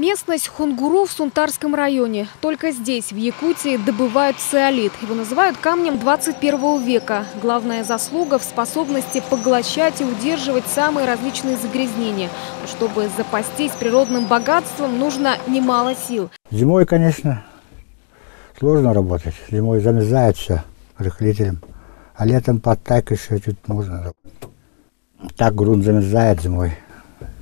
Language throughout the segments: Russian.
Местность Хунгуру в Сунтарском районе. Только здесь, в Якутии, добывают циолит. Его называют камнем 21 века. Главная заслуга в способности поглощать и удерживать самые различные загрязнения. Чтобы запастись природным богатством, нужно немало сил. Зимой, конечно, сложно работать. Зимой замерзает все рыхлителем. А летом под тайкой еще чуть можно работать. Так грунт замерзает зимой.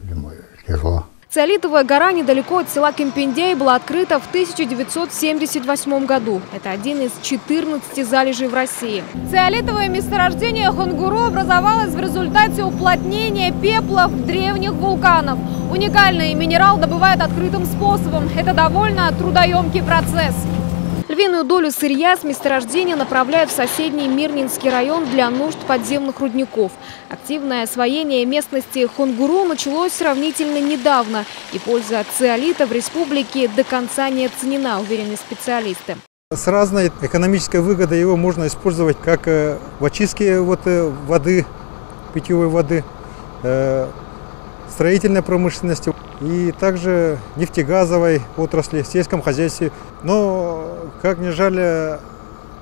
Зимой тяжело. Циолитовая гора недалеко от села Кемпендяй была открыта в 1978 году. Это один из 14 залежей в России. Циолитовое месторождение Хунгуру образовалось в результате уплотнения пепла в древних вулканов. Уникальный минерал добывают открытым способом. Это довольно трудоемкий процесс. Львиную долю сырья с месторождения направляют в соседний Мирнинский район для нужд подземных рудников. Активное освоение местности Хунгуру началось сравнительно недавно. И польза от циолита в республике до конца не оценена, уверены специалисты. С разной экономической выгодой его можно использовать как в очистке воды, питьевой воды, строительной промышленности и также нефтегазовой отрасли, в сельском хозяйстве. Но, как ни жаль,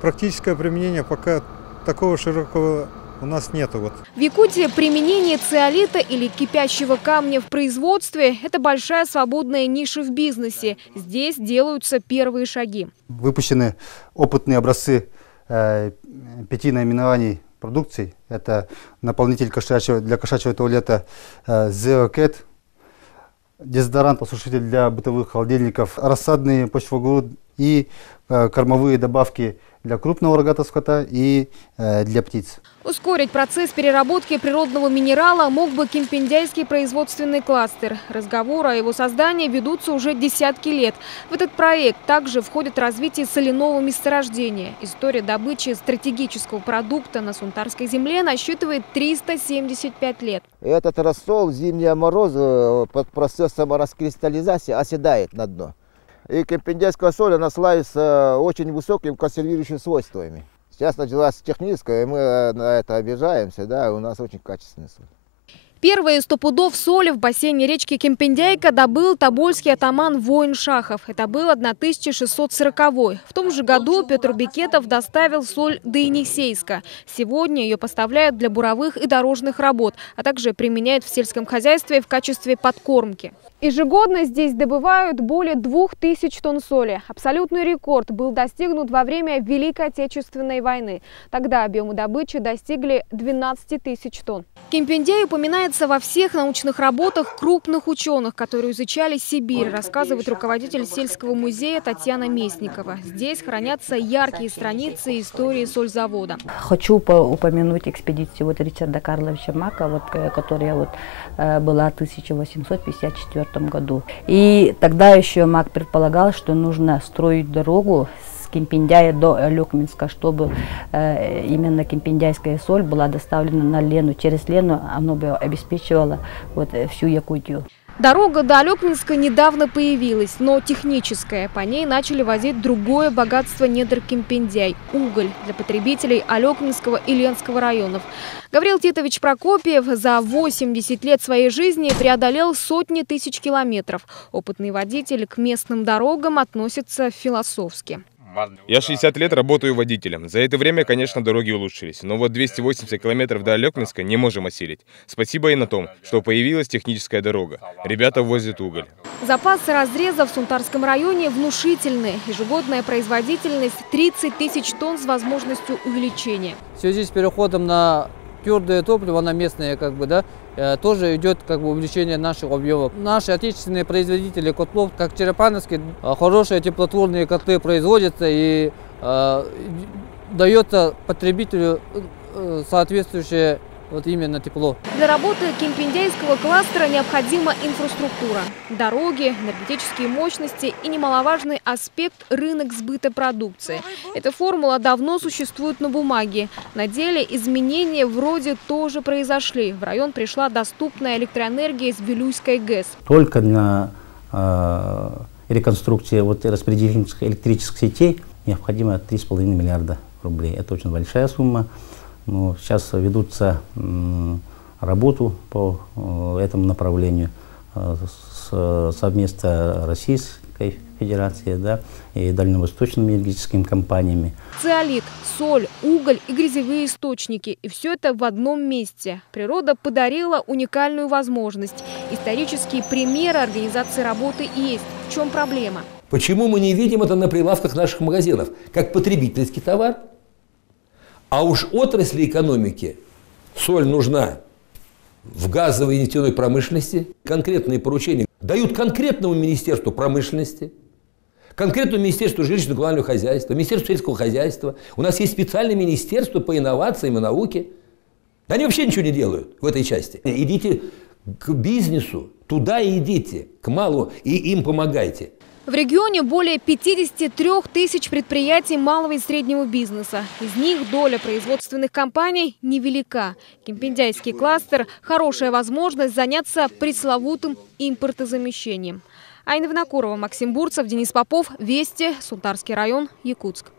практическое применение пока такого широкого у нас нету. В Якутии применение циолита или кипящего камня в производстве – это большая свободная ниша в бизнесе. Здесь делаются первые шаги. Выпущены опытные образцы 5 наименований продукции. Это наполнитель для кошачьего туалета Zero Cat, дезодорант-осушитель для бытовых холодильников, рассадный почвоугодий и кормовые добавки для крупного рогатого скота и для птиц. Ускорить процесс переработки природного минерала мог бы Кемпендяйский производственный кластер. Разговоры о его создании ведутся уже десятки лет. В этот проект также входит развитие соляного месторождения. История добычи стратегического продукта на Сунтарской земле насчитывает 375 лет. Этот рассол в зимние морозы под процессом раскристаллизации оседает на дно. И кемпендяйская соль, она славится очень высокими консервирующими свойствами. Сейчас началась техническая, и мы на это обижаемся, да, у нас очень качественная соль. Первые 100 пудов соли в бассейне речки Кемпендяйка добыл тобольский атаман Воин Шахов. Это был 1640-й. В том же году Петр Бекетов доставил соль до Енисейска. Сегодня ее поставляют для буровых и дорожных работ, а также применяют в сельском хозяйстве в качестве подкормки. Ежегодно здесь добывают более 2000 тонн соли. Абсолютный рекорд был достигнут во время Великой Отечественной войны. Тогда объемы добычи достигли 12 тысяч тонн. Кемпендяй упоминается во всех научных работах крупных ученых, которые изучали Сибирь, рассказывает руководитель сельского музея Татьяна Местникова. Здесь хранятся яркие страницы истории сользавода. Хочу упомянуть экспедицию Ричарда Карловича Мака, которая была в 1854 году. И тогда еще Мак предполагал, что нужно строить дорогу с Кемпендяя до Алекминска, чтобы именно кемпендяйская соль была доставлена на Лену. Через Лену оно бы обеспечивало всю Якутию. Дорога до Алекминска недавно появилась, но техническая. По ней начали возить другое богатство недр Кемпендяй – уголь для потребителей Алекминского и Ленского районов. Гаврил Титович Прокопьев за 80 лет своей жизни преодолел сотни тысяч километров. Опытный водитель к местным дорогам относится философски. Я 60 лет работаю водителем. За это время, конечно, дороги улучшились. Но 280 километров до Алекминска не можем осилить. Спасибо и на том, что появилась техническая дорога. Ребята возят уголь. Запасы разрезов в Сунтарском районе внушительные. Ежегодная производительность 30 тысяч тонн с возможностью увеличения. В связи с переходом на твердое топливо, на местное, тоже идет увеличение наших объемов. Наши отечественные производители котлов, как Черепановский, хорошие теплотворные котлы производятся и дается потребителю соответствующее именно тепло. Для работы кемпендяйского кластера необходима инфраструктура. Дороги, энергетические мощности и немаловажный аспект – рынок сбыта продукции. Эта формула давно существует на бумаге. На деле изменения вроде тоже произошли. В район пришла доступная электроэнергия из Вилюйской ГЭС. Только для реконструкции распределительных электрических сетей необходимо 3,5 миллиарда рублей. Это очень большая сумма. Но сейчас ведутся работу по этому направлению. совместно Российской Федерации, да, и дальневосточными энергетическими компаниями. Циолит, соль, уголь и грязевые источники. И все это в одном месте. Природа подарила уникальную возможность. Исторические примеры организации работы есть. В чем проблема? Почему мы не видим это на прилавках наших магазинов? Как потребительский товар. А уж отрасли экономики соль нужна в газовой и нефтяной промышленности. Конкретные поручения дают конкретному Министерству промышленности, конкретному Министерству жилищно-коммунального хозяйства, Министерству сельского хозяйства. У нас есть специальное министерство по инновациям и науке. Они вообще ничего не делают в этой части. Идите к бизнесу, туда и идите, к малому, и им помогайте. В регионе более 53 тысяч предприятий малого и среднего бизнеса. Из них доля производственных компаний невелика. Кемпиндяйский кластер – хорошая возможность заняться пресловутым импортозамещением. Айна Винокурова, Максим Бурцев, Денис Попов, Вести, Сунтарский район, Якутск.